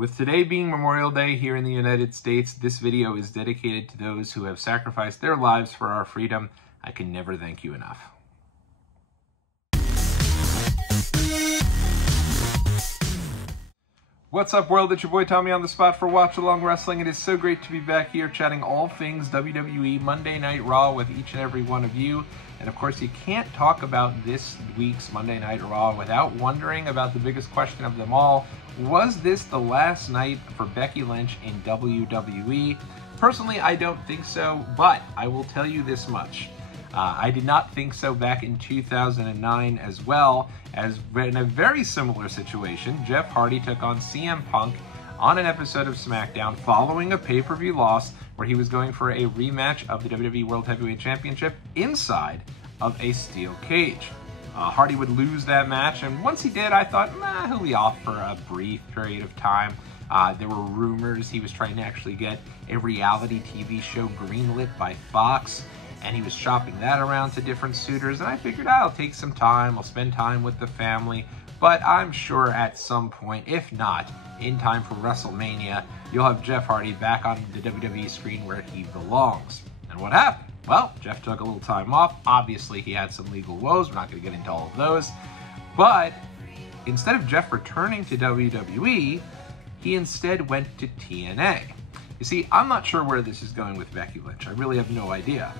With today being Memorial Day here in the United States, this video is dedicated to those who have sacrificed their lives for our freedom. I can never thank you enough. What's up, world? It's your boy Tommy on the spot for Watch Along Wrestling. It is so great to be back here chatting all things WWE Monday Night Raw with each and every one of you. And of course, you can't talk about this week's Monday Night Raw without wondering about the biggest question of them all. Was this the last night for Becky Lynch in WWE? Personally, I don't think so, but I will tell you this much. I did not think so back in 2009 as well, as in a very similar situation, Jeff Hardy took on CM Punk on an episode of SmackDown following a pay-per-view loss where he was going for a rematch of the WWE World Heavyweight Championship inside of a steel cage. Hardy would lose that match, and once he did, I thought, he'll be off for a brief period of time. There were rumors he was trying to actually get a reality TV show greenlit by Fox, and he was shopping that around to different suitors, and I figured I'll take some time, I'll spend time with the family, but I'm sure at some point, if not in time for WrestleMania, you'll have Jeff Hardy back on the WWE screen where he belongs. And what happened? Well, Jeff took a little time off. Obviously, he had some legal woes. We're not going to get into all of those. But instead of Jeff returning to WWE, he instead went to TNA. You see, I'm not sure where this is going with Becky Lynch. I really have no idea.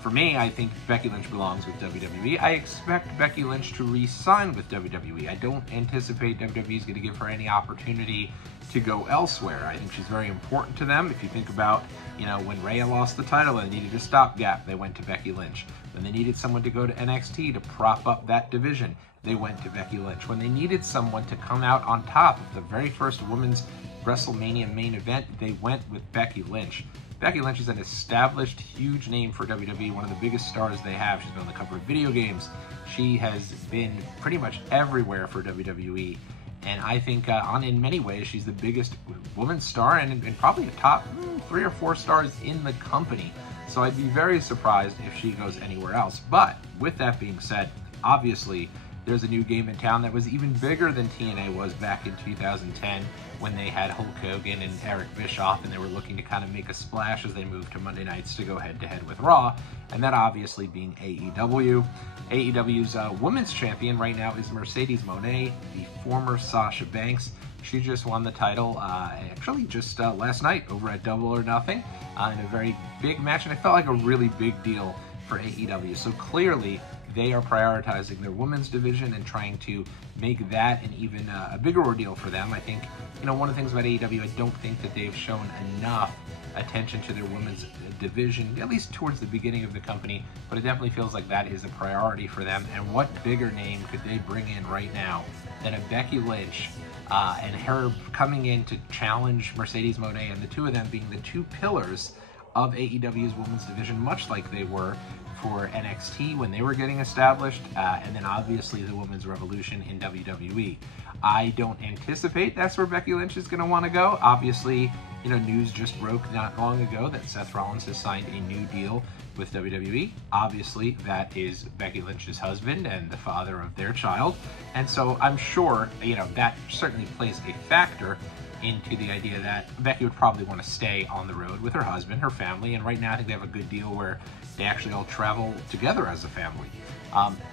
For me, I think Becky Lynch belongs with WWE. I expect Becky Lynch to re-sign with WWE. I don't anticipate WWE is going to give her any opportunity to go elsewhere. I think she's very important to them. If you think about, when Rhea lost the title and needed a stopgap, they went to Becky Lynch. When they needed someone to go to NXT to prop up that division, they went to Becky Lynch. When they needed someone to come out on top of the very first women's WrestleMania main event, they went with Becky Lynch. Becky Lynch is an established, huge name for WWE, one of the biggest stars they have. She's been on the cover of video games. She has been pretty much everywhere for WWE. And I think in many ways, she's the biggest woman star and probably a top 3 or 4 stars in the company. So I'd be very surprised if she goes anywhere else. But with that being said, obviously, there's a new game in town that was even bigger than TNA was back in 2010 when they had Hulk Hogan and Eric Bischoff, and they were looking to kind of make a splash as they moved to Monday nights to go head-to-head with Raw, and that obviously being AEW. AEW's women's champion right now is Mercedes Moné, the former Sasha Banks. She just won the title actually just last night over at Double or Nothing in a very big match, and it felt like a really big deal for AEW. So clearly, they are prioritizing their women's division and trying to make that an even a bigger ordeal for them. I think, one of the things about AEW, I don't think that they've shown enough attention to their women's division, at least towards the beginning of the company, but it definitely feels like that is a priority for them. And what bigger name could they bring in right now than a Becky Lynch and her coming in to challenge Mercedes Moné, and the two of them being the two pillars of AEW's women's division, much like they were for NXT when they were getting established, and then obviously the women's revolution in WWE. I don't anticipate that's where Becky Lynch is going to want to go. Obviously, news just broke not long ago that Seth Rollins has signed a new deal with WWE. Obviously, that is Becky Lynch's husband and the father of their child, and so I'm sure, that certainly plays a factor into the idea that Becky would probably want to stay on the road with her husband, her family, and right now I think they have a good deal where they actually all travel together as a family.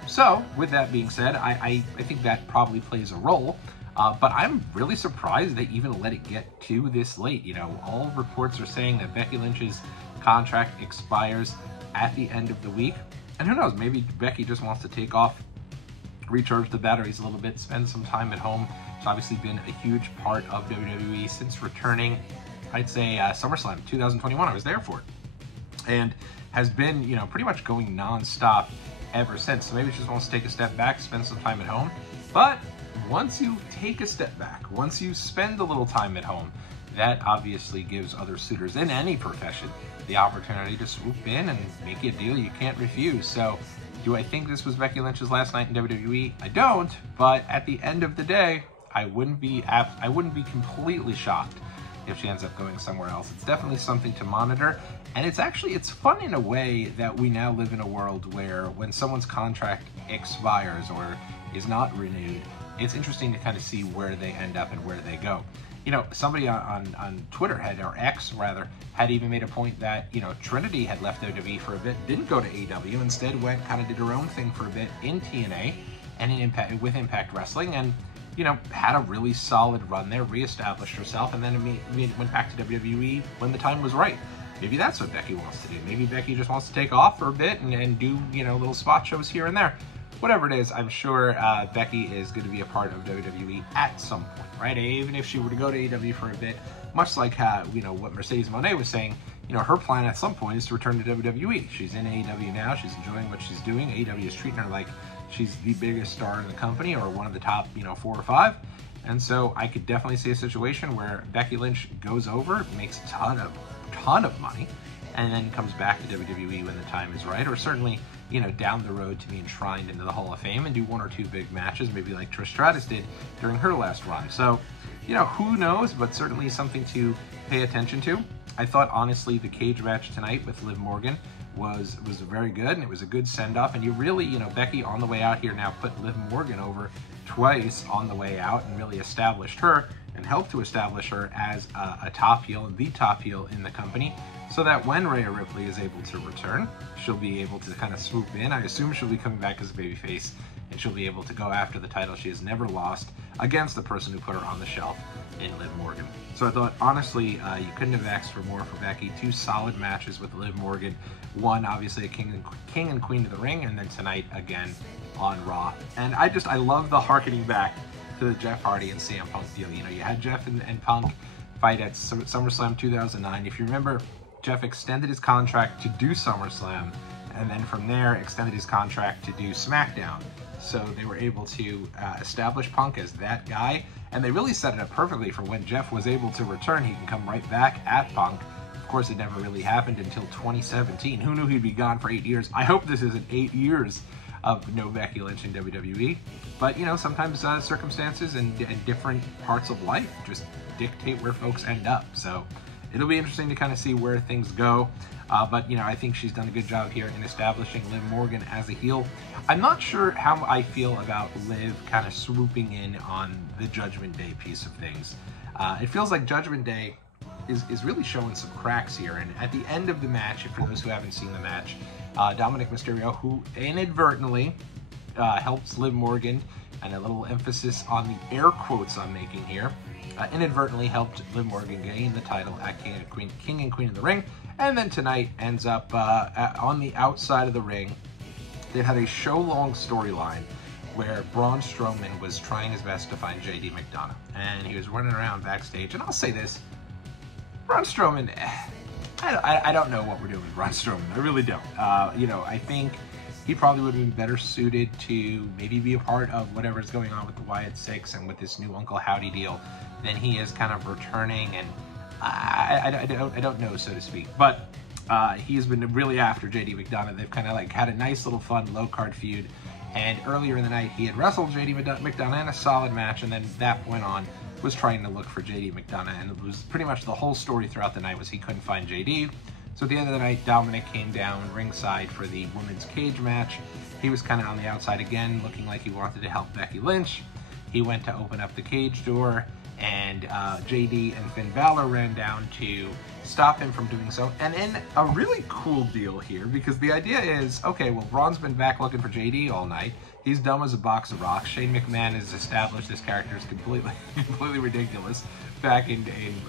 So, with that being said, I think that probably plays a role, but I'm really surprised they even let it get to this late. All reports are saying that Becky Lynch's contract expires at the end of the week, and who knows, maybe Becky just wants to take off, recharge the batteries a little bit, spend some time at home. It's obviously been a huge part of WWE since returning, I'd say SummerSlam 2021, I was there for it, and has been, pretty much going non-stop ever since. So maybe she just wants to take a step back, spend some time at home. But once you take a step back, once you spend a little time at home, that obviously gives other suitors in any profession the opportunity to swoop in and make you a deal you can't refuse. So do I think this was Becky Lynch's last night in WWE? I don't, but at the end of the day, I wouldn't be completely shocked if she ends up going somewhere else. It's definitely something to monitor, and it's fun in a way that we now live in a world where when someone's contract expires or is not renewed, it's interesting to kind of see where they end up and where they go. you know, somebody on Twitter or X rather, had even made a point that, you know, Trinity had left WWE for a bit, didn't go to AEW, instead went, kind of did her own thing for a bit in TNA and in with Impact Wrestling, and, you know, had a really solid run there, reestablished herself, and then went back to WWE when the time was right. Maybe that's what Becky wants to do. Maybe Becky just wants to take off for a bit and do, you know, little spot shows here and there. Whatever it is, I'm sure Becky is going to be a part of WWE at some point, right? Even if she were to go to AEW for a bit, much like you know, what Mercedes Moné was saying, you know, her plan at some point is to return to WWE. She's in AEW now. She's enjoying what she's doing. AEW is treating her like she's the biggest star in the company, or one of the top, you know, 4 or 5. And so I could definitely see a situation where Becky Lynch goes over, makes a ton of money, and then comes back to WWE when the time is right, or certainly, you know, down the road to be enshrined into the Hall of Fame and do 1 or 2 big matches, maybe like Trish Stratus did during her last run. So, you know, who knows, but certainly something to pay attention to. I thought, honestly, the cage match tonight with Liv Morgan was very good, and it was a good send-off, and you really, you know, Becky on the way out here now put Liv Morgan over twice on the way out and really established her and helped to establish her as a top heel, the top heel in the company, so that when Rhea Ripley is able to return, she'll be able to kind of swoop in. I assume she'll be coming back as a babyface, and she'll be able to go after the title she has never lost against the person who put her on the shelf in Liv Morgan. So I thought, honestly, you couldn't have asked for more for Becky. 2 solid matches with Liv Morgan. One, obviously, a king and queen of the ring, and then tonight, again, on Raw. And I love the harkening back to the Jeff Hardy and CM Punk deal. You know, you had Jeff and Punk fight at SummerSlam 2009. If you remember, Jeff extended his contract to do SummerSlam, and then from there extended his contract to do SmackDown. So they were able to establish Punk as that guy, and they really set it up perfectly for when Jeff was able to return. He can come right back at Punk. Of course, it never really happened until 2017. Who knew he'd be gone for 8 years? I hope this isn't 8 years of no Becky Lynch in WWE. But, you know, sometimes circumstances and different parts of life just dictate where folks end up. So it'll be interesting to kind of see where things go. But, you know, I think she's done a good job here in establishing Liv Morgan as a heel. I'm not sure how I feel about Liv kind of swooping in on the Judgment Day piece of things. It feels like Judgment Day is really showing some cracks here. And at the end of the match, for those who haven't seen the match, Dominic Mysterio, who inadvertently helps Liv Morgan, and a little emphasis on the air quotes I'm making here, inadvertently helped Liv Morgan gain the title at King and Queen of the Ring, and then tonight ends up on the outside of the ring. They had a show-long storyline where Braun Strowman was trying his best to find JD McDonough, and he was running around backstage. And I'll say this, Braun Strowman, I don't know what we're doing with Braun Strowman. I really don't. You know, I think he probably would have been better suited to maybe be a part of whatever's going on with the Wyatt Six and with this new Uncle Howdy deal than he is kind of returning. And I don't know, so to speak. But he's been really after JD McDonough. They've kind of like had a nice little fun low-card feud. And earlier in the night, he had wrestled JD McDonough in a solid match, and then that went on, was trying to look for JD McDonough, and it was pretty much the whole story throughout the night was he couldn't find JD. So at the end of the night, Dominic came down ringside for the women's cage match. He was kind of on the outside again, looking like he wanted to help Becky Lynch. He went to open up the cage door, and JD and Finn Balor ran down to stop him from doing so. And in a really cool deal here, because the idea is, okay, well, Braun's been back looking for JD all night. He's dumb as a box of rocks. Shane McMahon has established this character is completely ridiculous back in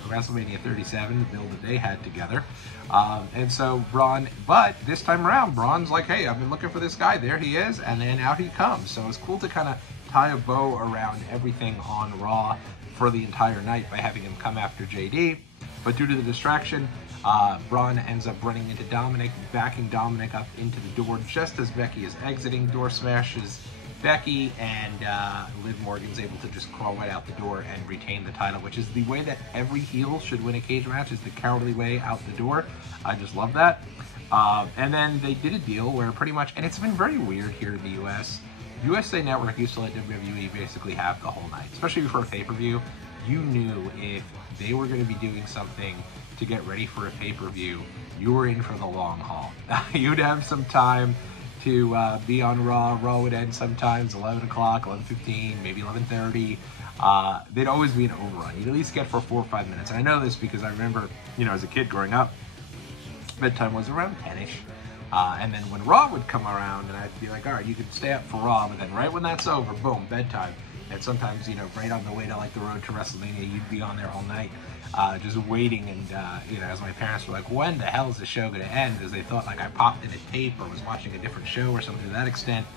WrestleMania 37, the build that they had together. And so Braun, but this time around, Braun's like, hey, I've been looking for this guy. There he is, and then out he comes. So it's cool to kind of tie a bow around everything on Raw for the entire night by having him come after JD. But due to the distraction, Braun ends up running into Dominic, backing Dominic up into the door just as Becky is exiting. Door smashes Becky, and Liv Morgan's able to just crawl right out the door and retain the title, which is the way that every heel should win a cage match, is the cowardly way out the door. I just love that. And then they did a deal where pretty much, and it's been very weird here in the US, USA Network used to let WWE basically have the whole night, especially for a pay-per-view. You knew if they were going to be doing something to get ready for a pay-per-view, you were in for the long haul. You'd have some time to be on Raw. Raw would end sometimes 11 o'clock, 11:15, maybe 11:30. they'd always be an overrun. You'd at least get for 4 or 5 minutes. And I know this because I remember, as a kid growing up, bedtime was around 10-ish. And then when Raw would come around, and I'd be like, all right, you can stay up for Raw, but then right when that's over, boom, bedtime. And sometimes, right on the way to, like, the road to WrestleMania, you'd be on there all night, just waiting. And, as my parents were like, when the hell is the show going to end? Because they thought, like, I popped in a tape or was watching a different show or something to that extent.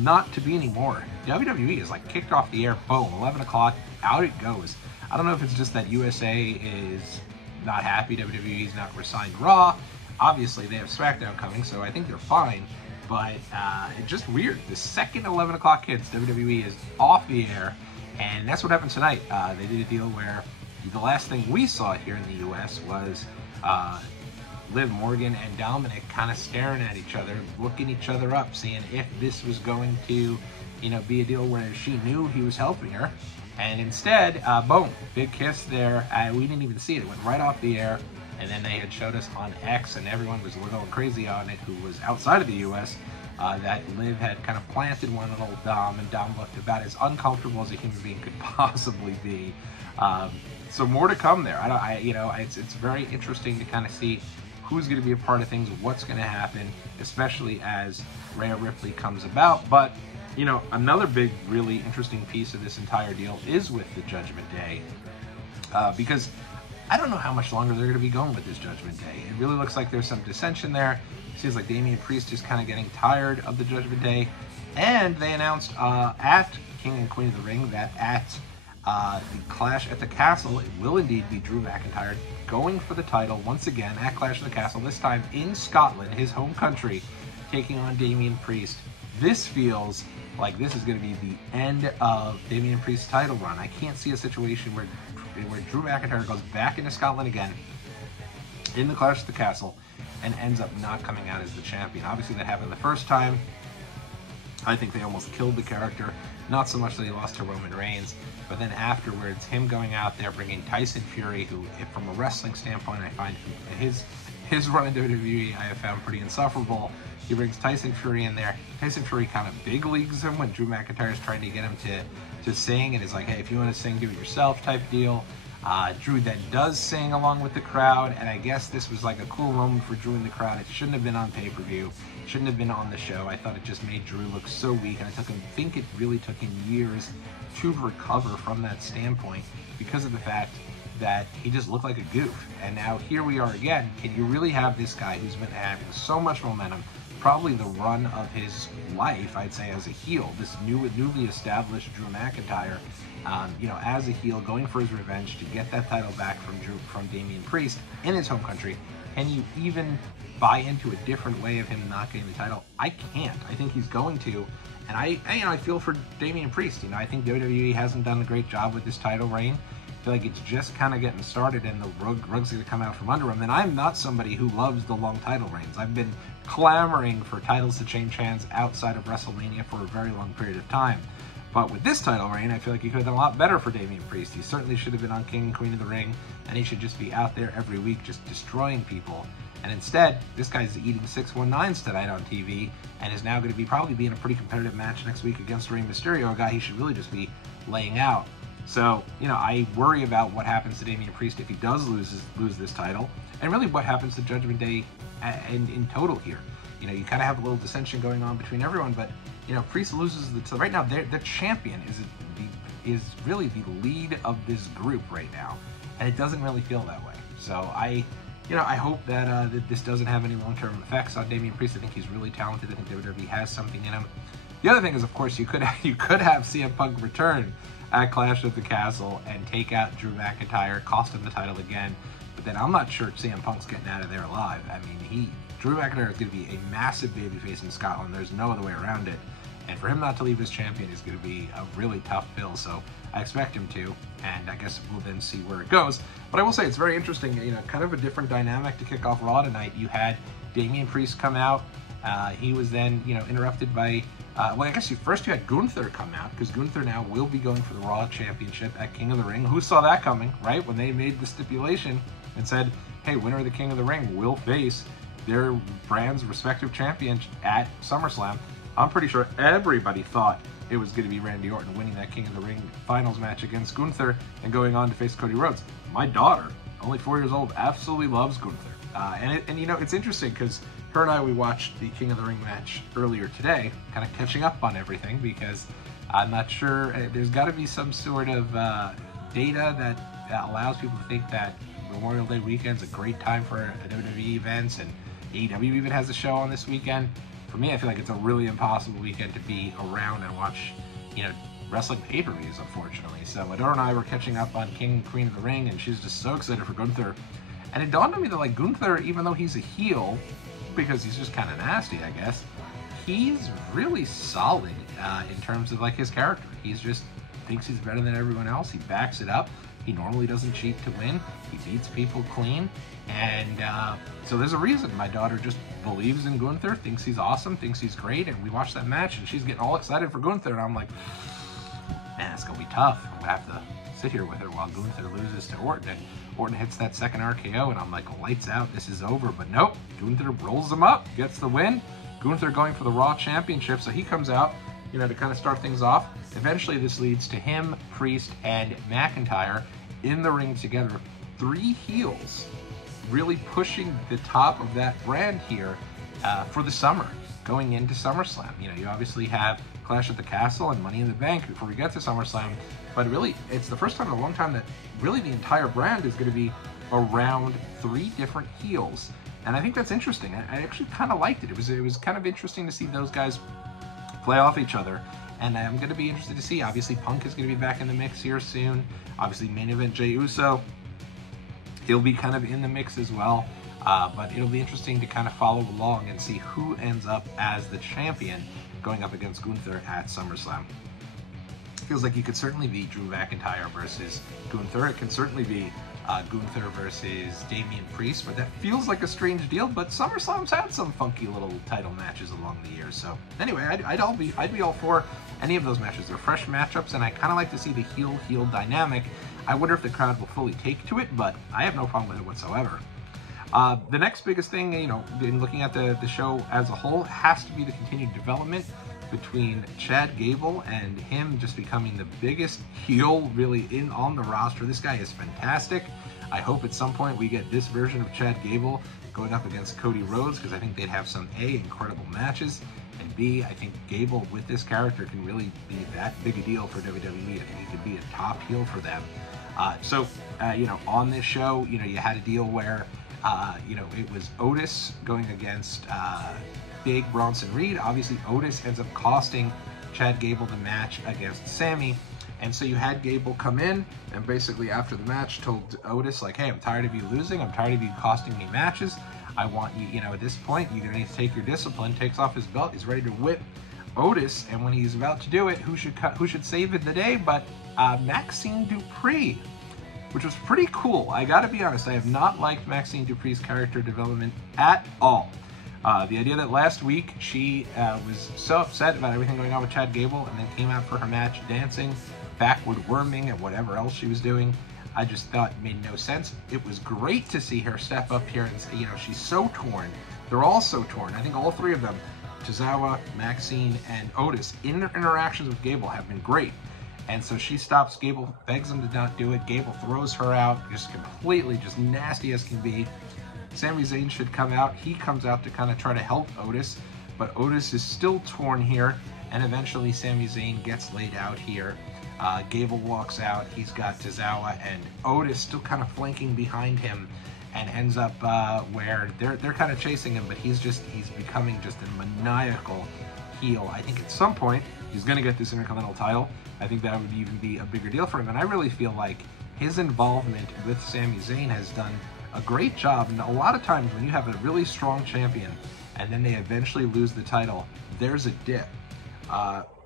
Not to be anymore. WWE is, like, kicked off the air, boom, 11 o'clock, out it goes. I don't know if it's just that USA is not happy WWE's not resigned Raw. Obviously, they have SmackDown coming, so I think they're fine. But it's just weird. The second 11 o'clock hits, WWE is off the air, and that's what happened tonight. They did a deal where the last thing we saw here in the U.S. was Liv Morgan and Dominic kind of staring at each other, looking each other up, seeing if this was going to, be a deal where she knew he was helping her. And instead, boom, big kiss there. We didn't even see it. It went right off the air. And then they had showed us on X, and everyone was going crazy on it, who was outside of the U.S., that Liv had kind of planted one on old Dom, and Dom looked about as uncomfortable as a human being could possibly be. So more to come there. It's very interesting to kind of see who's going to be a part of things, what's going to happen, especially as Rhea Ripley comes about. But, another big, really interesting piece of this entire deal is with the Judgment Day, because I don't know how much longer they're going to be going with this Judgment Day. It really looks like there's some dissension there. It seems like Damian Priest is kind of getting tired of the Judgment Day. And they announced at King and Queen of the Ring that at the Clash at the Castle, it will indeed be Drew McIntyre going for the title once again at Clash at the Castle, this time in Scotland, his home country, taking on Damian Priest. This feels like this is going to be the end of Damian Priest's title run. I can't see a situation where Drew McIntyre goes back into Scotland again in the Clash at the Castle and ends up not coming out as the champion. Obviously that happened the first time. I think they almost killed the character. Not so much that he lost to Roman Reigns, but then afterwards, him going out there, bringing Tyson Fury, who, from a wrestling standpoint, I find his run in WWE I have found pretty insufferable. He brings Tyson Fury in there. Tyson Fury kind of big leagues him when Drew McIntyre is trying to get him to sing, and is like, hey, if you want to sing, do it yourself type deal. Drew then does sing along with the crowd, and I guess this was like a cool moment for Drew in the crowd. It shouldn't have been on pay-per-view. Shouldn't have been on the show. I thought it just made Drew look so weak, and I think it really took him years to recover from that standpoint because of the fact that he just looked like a goof. And now here we are again. Can you really have this guy who's been having so much momentum, probably the run of his life, I'd say, as a heel, this newly established Drew McIntyre, as a heel, going for his revenge to get that title back from Damian Priest in his home country? Can you even buy into a different way of him not getting the title? I can't. I think he's going to, and I feel for Damian Priest. I think WWE hasn't done a great job with this title reign. I feel like it's just kind of getting started, and the rug's going to come out from under him. And I'm not somebody who loves the long title reigns. I've been clamoring for titles to change hands outside of WrestleMania for a very long period of time. But with this title reign, I feel like he could have done a lot better for Damian Priest. He certainly should have been on King and Queen of the Ring, and he should just be out there every week just destroying people. And instead, this guy's eating 619s tonight on TV, and is now going to probably be in a pretty competitive match next week against Rey Mysterio, a guy he should really just be laying out. So, I worry about what happens to Damian Priest if he does lose this title, and really what happens to Judgment Day in total here. You kind of have a little dissension going on between everyone, but Priest loses right now. The champion is really the lead of this group right now, and it doesn't really feel that way. So I hope that this doesn't have any long-term effects on Damian Priest. I think he's really talented. I think WWE has something in him. The other thing is, of course, you could have CM Punk return at Clash at the Castle and take out Drew McIntyre, cost him the title again. But then I'm not sure CM Punk's getting out of there alive. I mean, Drew McIntyre is going to be a massive babyface in Scotland. There's no other way around it. And for him not to leave as champion is going to be a really tough bill. So I expect him to, and I guess we'll then see where it goes. But I will say it's very interesting, kind of a different dynamic to kick off Raw tonight. You had Damian Priest come out. He was then, interrupted by, well, I guess first you had Gunther come out, because Gunther now will be going for the Raw Championship at King of the Ring. Who saw that coming, right? When they made the stipulation and said, hey, winner of the King of the Ring will face their brand's respective champion at SummerSlam. I'm pretty sure everybody thought it was going to be Randy Orton winning that King of the Ring finals match against Gunther and going on to face Cody Rhodes. My daughter, only 4 years old, absolutely loves Gunther. And you know, it's interesting because her and I, we watched the King of the Ring match earlier today, kind of catching up on everything, because I'm not sure, there's got to be some sort of data that allows people to think that Memorial Day weekend's a great time for WWE events, and AEW even has a show on this weekend. For me, I feel like it's a really impossible weekend to be around and watch, you know, wrestling pay-per-views, unfortunately. So my daughter and I were catching up on King and Queen of the Ring, and she's just so excited for Gunther. And it dawned on me that, like, Gunther, even though he's a heel, because he's just kind of nasty, I guess, he's really solid in terms of, like, his character. He's just thinks he's better than everyone else. He backs it up. He normally doesn't cheat to win. He beats people clean. And so there's a reason my daughter just believes in Gunther, thinks he's awesome, thinks he's great. And we watched that match, and she's getting all excited for Gunther. And I'm like, man, it's going to be tough. I'm going to have to sit here with her while Gunther loses to Orton. And Orton hits that second RKO, and I'm like, lights out, this is over. But nope, Gunther rolls him up, gets the win. Gunther going for the Raw Championship, so he comes out, you know, to kind of start things off. Eventually, this leads to him, Priest, and McIntyre in the ring together. 3 heels really pushing the top of that brand here for the summer, going into SummerSlam. You know, you obviously have Clash at the Castle and Money in the Bank before we get to SummerSlam, but really, it's the first time in a long time that really the entire brand is going to be around 3 different heels. And I think that's interesting. I actually kind of liked it. It was kind of interesting to see those guys play off each other. And I'm going to be interested to see. Obviously, Punk is going to be back in the mix here soon. Obviously, main event Jey Uso, he'll be kind of in the mix as well. But it'll be interesting to kind of follow along and see who ends up as the champion going up against Gunther at SummerSlam. Feels like you could certainly be Drew McIntyre versus Gunther. It can certainly be Gunther versus Damian Priest, but that feels like a strange deal. But SummerSlam's had some funky little title matches along the years. So anyway, I'd be all for any of those matches. They're fresh matchups, and I kind of like to see the heel-heel dynamic. I wonder if the crowd will fully take to it, but I have no problem with it whatsoever. The next biggest thing, you know, in looking at the show as a whole, has to be the continued development between Chad Gable and him just becoming the biggest heel really on the roster. This guy is fantastic. I hope at some point we get this version of Chad Gable going up against Cody Rhodes, because I think they'd have some A, incredible matches, and B, I think Gable with this character can really be that big a deal for WWE. I think he could be a top heel for them. You know, on this show, you know, you had a deal where, you know, it was Otis going against Big Bronson Reed. Obviously, Otis ends up costing Chad Gable the match against Sammy. And so you had Gable come in and basically after the match told Otis, like, hey, I'm tired of you losing. I'm tired of you costing me matches. I want you, you know, at this point, you're going to need to take your discipline. Takes off his belt. He's ready to whip Otis. And when he's about to do it, who should save it the day but Maxine Dupree, which was pretty cool. I got to be honest, I have not liked Maxine Dupree's character development at all. The idea that last week she was so upset about everything going on with Chad Gable and then came out for her match dancing, backward worming, and whatever else she was doing, I just thought it made no sense. It was great to see her step up here and say, you know, she's so torn. They're all so torn. I think all 3 of them, Tozawa, Maxine, and Otis, in their interactions with Gable have been great. And so she stops Gable, begs him to not do it. Gable throws her out, just completely just nasty as can be. Sami Zayn should come out. He comes out to kind of try to help Otis, but Otis is still torn here, and eventually Sami Zayn gets laid out here. Gable walks out. He's got Tozawa and Otis still kind of flanking behind him, and ends up where they're kind of chasing him, but he's becoming just a maniacal heel. I think at some point he's going to get this Intercontinental title. I think that would even be a bigger deal for him, and I really feel like his involvement with Sami Zayn has done a great job. And a lot of times when you have a really strong champion and then they eventually lose the title, there's a dip.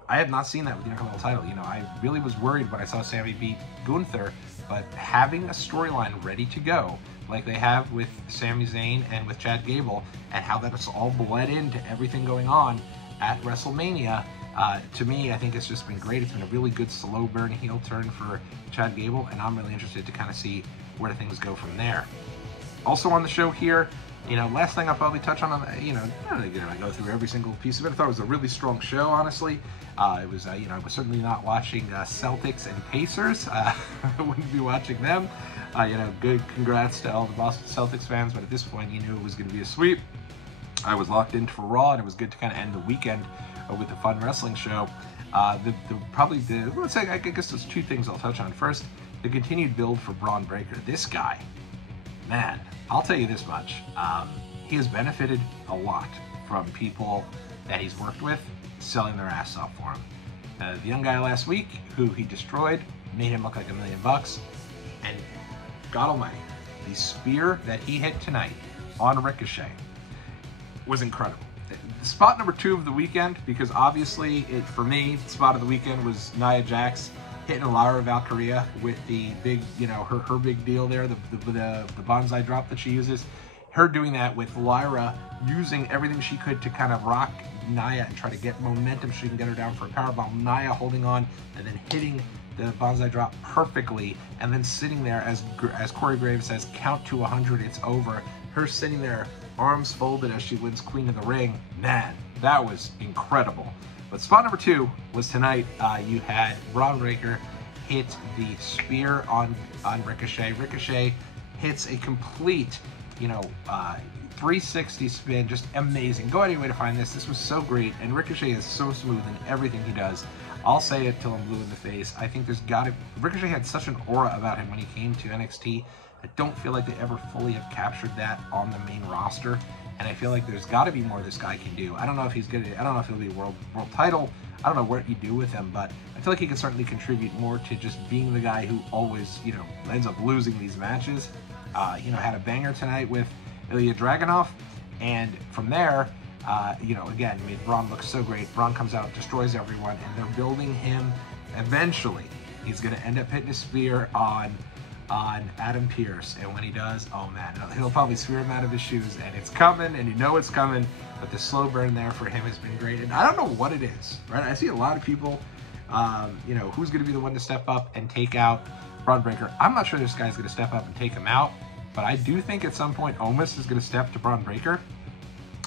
I have not seen that with the Intercontinental title. You know, I really was worried when I saw Sami beat Gunther, but having a storyline ready to go like they have with Sami Zayn and with Chad Gable, and how that's all bled into everything going on at WrestleMania, to me, I think it's just been great. It's been a really good slow burn heel turn for Chad Gable, and I'm really interested to kind of see where things go from there. Also on the show here, Last thing I'll probably touch on, I don't think I go through every single piece of it. I thought it was a really strong show, honestly. It was, I was certainly not watching Celtics and Pacers. I wouldn't be watching them. Good congrats to all the Boston Celtics fans, but at this point, you knew it was going to be a sweep. I was locked in for Raw, and it was good to kind of end the weekend with a fun wrestling show. Let's say, I guess there's two things I'll touch on. First, the continued build for Braun Breaker. This guy, man, I'll tell you this much. He has benefited a lot from people that he's worked with selling their ass off for him. The young guy last week, who he destroyed, made him look like $1 million. And God almighty, the spear that he hit tonight on Ricochet was incredible. The spot number 2 of the weekend, because obviously, for me, the spot of the weekend was Nia Jax hitting Lyra Valkyria with the big, her big deal there, the bonsai drop that she uses. Her doing that with Lyra, using everything she could to kind of rock Nia and try to get momentum so she can get her down for a powerbomb. Nia holding on and then hitting the bonsai drop perfectly, and then sitting there as Corey Graves says, count to 100, it's over. Her sitting there, arms folded as she wins Queen of the Ring. Man, that was incredible. But spot number 2 was tonight. You had Braun Breaker hit the spear on Ricochet. Ricochet hits a complete, 360 spin, just amazing. Go anyway to find this. This was so great, and Ricochet is so smooth in everything he does. I'll say it till I'm blue in the face. I think Ricochet had such an aura about him when he came to NXT. I don't feel like they ever fully have captured that on the main roster, and I feel like there's got to be more this guy can do. I don't know if he's good. I don't know if he'll be a world title. I don't know what you do with him, but I feel like he can certainly contribute more to just being the guy who always, ends up losing these matches. Had a banger tonight with Ilya Dragunov, and from there, again, made Braun look so great. Braun comes out, destroys everyone, and they're building him. Eventually, he's going to end up hitting a spear on Adam Pearce, and when he does, oh man, he'll probably spear him out of his shoes, and it's coming, and it's coming, but the slow burn there for him has been great, and I don't know what it is, right? I see a lot of people, who's going to be the one to step up and take out Braun Breaker. I'm not sure this guy's going to step up and take him out, but I do think at some point Omos is going to step to Braun Breaker,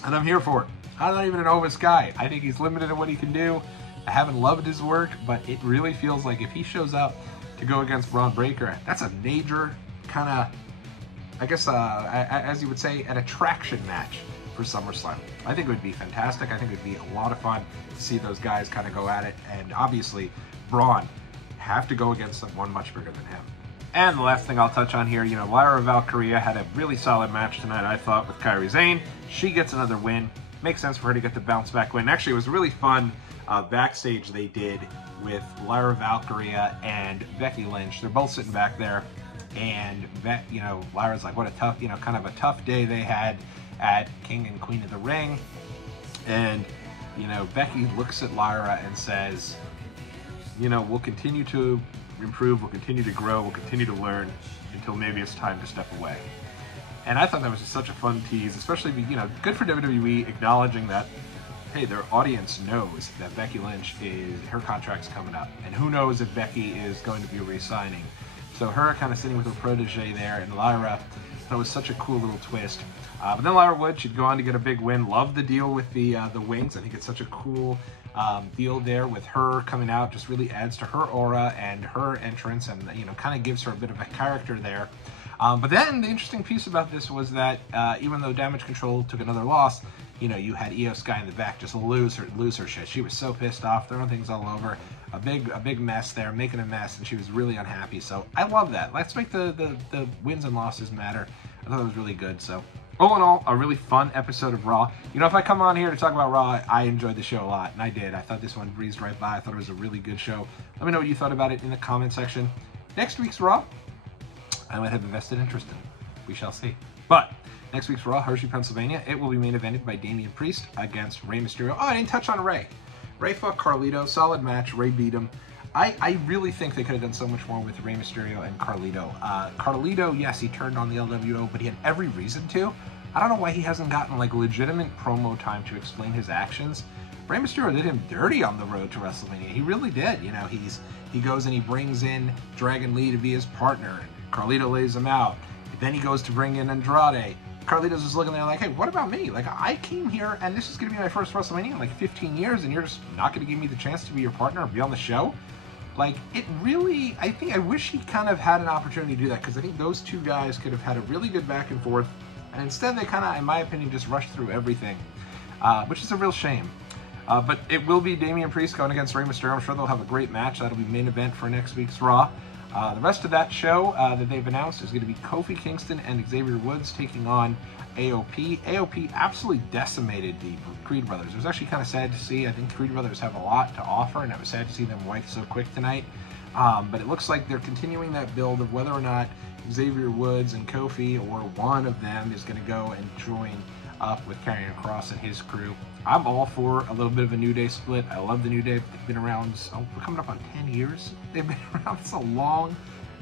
and I'm here for it. I'm not even an Omos guy. I think he's limited in what he can do. I haven't loved his work, but it really feels like if he shows up to go against Braun Breaker, that's a major kind of, I guess, as you would say, an attraction match for SummerSlam. I think it would be fantastic. I think it would be a lot of fun to see those guys kind of go at it, and obviously Braun have to go against someone much bigger than him. And the last thing I'll touch on here, Lyra Valkyria had a really solid match tonight, I thought, with Kairi Sane. She gets another win. Makes sense for her to get the bounce back win. Actually, it was really fun backstage they did with Lyra Valkyria and Becky Lynch. They're both sitting back there, and Lyra's like, what a tough, kind of a tough day they had at King and Queen of the Ring. And, Becky looks at Lyra and says, we'll continue to improve, we'll continue to grow, we'll continue to learn until maybe it's time to step away. And I thought that was just such a fun tease, especially, good for WWE acknowledging that, hey, their audience knows that Becky Lynch her contract's coming up, and who knows if Becky is going to be re-signing. So her kind of sitting with her protege there, and Lyra, that was such a cool little twist. But then Lyra Wood, she'd go on to get a big win. Love the deal with the wings. I think it's such a cool deal there with her coming out. Just really adds to her aura and her entrance, and kind of gives her a bit of a character there. But then the interesting piece about this was that even though Damage Control took another loss, you had Io Sky in the back just lose her shit. She was so pissed off, throwing things all over, a big mess there, making a mess, and she was really unhappy. So I love that. Let's make the wins and losses matter. I thought it was really good. So all in all, a really fun episode of Raw. If I come on here to talk about Raw, I enjoyed the show a lot, and I did. I thought this one breezed right by. I thought it was a really good show. Let me know what you thought about it in the comment section. Next week's Raw, I might have a vested interest in. We shall see. But next week's Raw, Hershey, Pennsylvania, it will be main evented by Damian Priest against Rey Mysterio. Oh, I didn't touch on Rey. Rey fought Carlito. Solid match. Rey beat him. I really think they could have done so much more with Rey Mysterio and Carlito. Carlito, yes, he turned on the LWO, but he had every reason to. I don't know why he hasn't gotten legitimate promo time to explain his actions. Rey Mysterio did him dirty on the road to WrestleMania. He really did. He goes and he brings in Dragon Lee to be his partner. Carlito lays him out. Then he goes to bring in Andrade. Carlito's just looking there like, hey, what about me? Like, I came here, and this is going to be my first WrestleMania in like 15 years, and you're just not going to give me the chance to be your partner or be on the show? Like, it really, I wish he kind of had an opportunity to do that, because I think those two guys could have had a really good back and forth, and instead they kind of, in my opinion, just rushed through everything, which is a real shame. But it will be Damian Priest going against Rey Mysterio. I'm sure they'll have a great match. That'll be main event for next week's Raw. The rest of that show that they've announced is going to be Kofi Kingston and Xavier Woods taking on AOP. AOP absolutely decimated the Creed brothers. It was actually kind of sad to see. I think Creed brothers have a lot to offer, and it was sad to see them wipe so quick tonight. But it looks like they're continuing that build of whether or not Xavier Woods and Kofi, or one of them, is going to go and join up with Karrion Kross and his crew. I'm all for a little bit of a New Day split. I love the New Day. They've been around, we're coming up on 10 years. They've been around. It's a long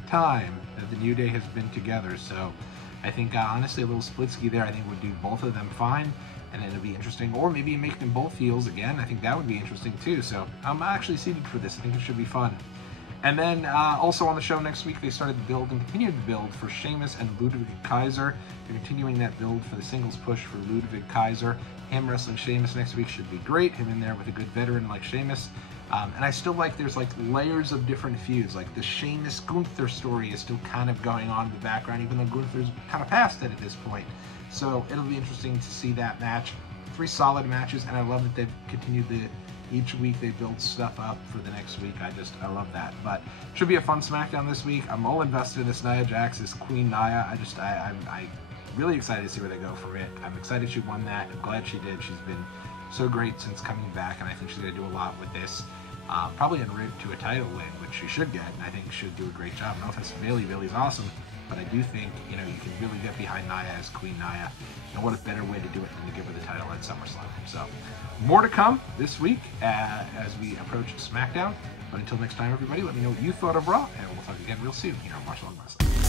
time that the New Day has been together. So I think, honestly, a little splitsky there, I think would do both of them fine. And it'll be interesting. Or maybe make them both heels again. I think that would be interesting too. So I'm actually seated for this. I think it should be fun. And then also on the show next week, they started the build and continued the build for Sheamus and Ludwig Kaiser. They're continuing that build for the singles push for Ludwig Kaiser. Him wrestling Sheamus next week should be great. Him in there with a good veteran like Sheamus. And I still like there's like layers of different feuds. Like the Sheamus Gunther story is still kind of going on in the background, even though Gunther's kind of past it at this point. So it'll be interesting to see that match. 3 solid matches, and I love that they've continued each week they build stuff up for the next week. I love that. But should be a fun SmackDown this week. I'm all invested in this Nia Jax, this Queen Nia. I'm really excited to see where they go from it. I'm excited she won that. I'm glad she did. She's been so great since coming back, and I think she's going to do a lot with this. Probably en route to a title win, which she should get, and I think she'll do a great job. No offense to Bayley. Bayley's awesome, but I do think, you can really get behind Nia as Queen Nia. And what a better way to do it than to give her the title at SummerSlam. So, more to come this week as we approach SmackDown. But until next time, everybody, let me know what you thought of Raw, and we'll talk again real soon here on Watch Along Wrestling.